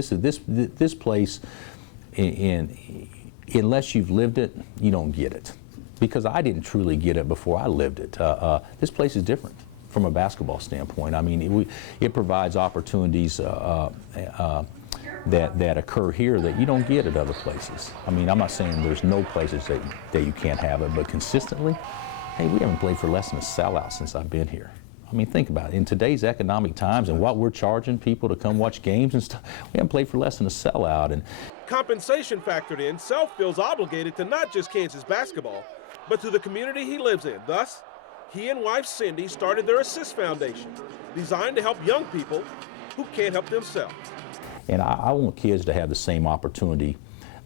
This place, unless you've lived it, you don't get it. Because I didn't truly get it before I lived it. This place is different from a basketball standpoint. I mean, it provides opportunities that occur here that you don't get at other places. I mean, I'm not saying there's no places that you can't have it, but consistently, hey, we haven't played for less than a sellout since I've been here. I mean, think about it. In today's economic times and what we're charging people to come watch games and stuff, we haven't played for less than a sellout. And compensation factored in, Self feels obligated to not just Kansas basketball, but to the community he lives in. Thus, he and wife Cindy started their Assist Foundation, designed to help young people who can't help themselves. And I want kids to have the same opportunity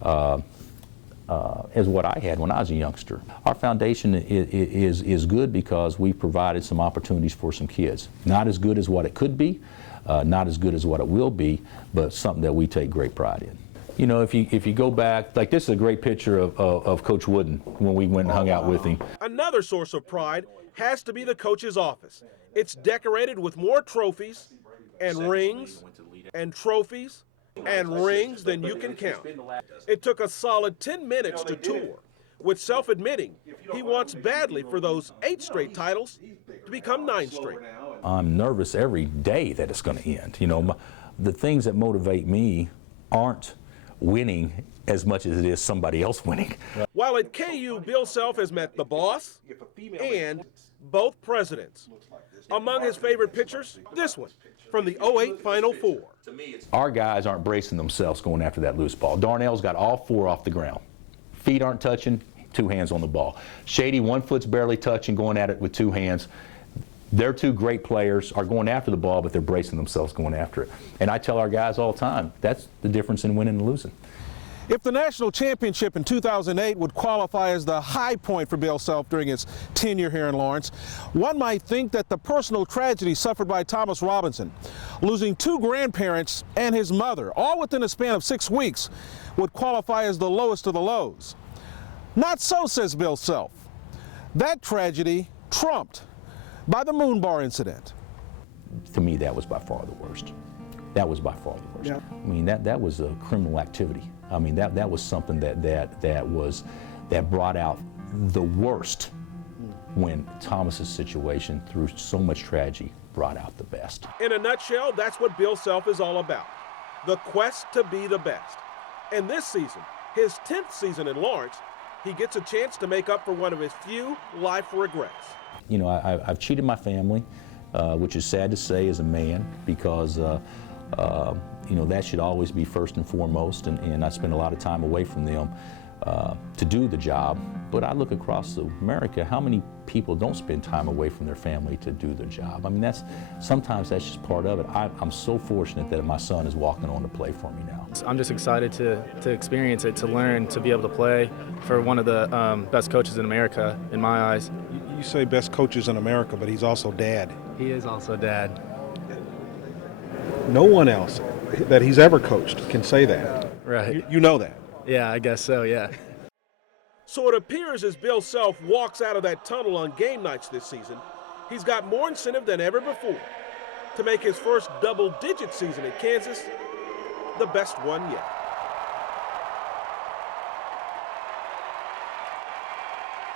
as what I had when I was a youngster. Our foundation is good because we provided some opportunities for some kids. Not as good as what it could be, not as good as what it will be, but something that we take great pride in. You know, if you go back, like this is a great picture of Coach Wooden when we went and hung out with him. Another source of pride has to be the coach's office. It's decorated with more trophies and rings and trophies and rings than you can count. It took a solid 10 minutes to tour, with Self admitting he wants badly for those 8 straight titles to become 9 straight. I'm nervous every day that it's going to end. You know, the things that motivate me aren't winning as much as it is somebody else winning. While at KU, Bill Self has met the boss and both presidents. Among his favorite pictures, this one from the '08 Final Four. Our guys aren't bracing themselves going after that loose ball. Darnell's got all 4 off the ground. Feet aren't touching, 2 hands on the ball. Shady, 1 foot's barely touching, going at it with 2 hands. Their 2 great players are going after the ball, but they're bracing themselves going after it. And I tell our guys all the time, that's the difference in winning and losing. If the national championship in 2008 would qualify as the high point for Bill Self during his tenure here in Lawrence, one might think that the personal tragedy suffered by Thomas Robinson, losing 2 grandparents and his mother, all within a span of 6 weeks, would qualify as the lowest of the lows. Not so, says Bill Self. That tragedy trumped by the Moon Bar incident. To me, that was by far the worst. That was by far the worst. Yeah. I mean, that was a criminal activity. I mean, that was something that brought out the worst when Thomas's situation, through so much tragedy, brought out the best. In a nutshell, that's what Bill Self is all about, the quest to be the best. And this season, his 10th season in Lawrence, he gets a chance to make up for one of his few life regrets. You know, I've cheated my family, which is sad to say as a man, because you know, that should always be first and foremost, and I spend a lot of time away from them to do the job. But I look across America, how many people don't spend time away from their family to do their job? I mean, sometimes that's just part of it. I'm so fortunate that my son is walking on to play for me now. I'm just excited to experience it, to learn, to be able to play for one of the best coaches in America, in my eyes. You say best coaches in America, but he's also dad. He is also dad. No one else that he's ever coached can say that. Right. You know that. Yeah, I guess so, yeah. So it appears as Bill Self walks out of that tunnel on game nights this season, he's got more incentive than ever before to make his first double-digit season in Kansas the best one yet.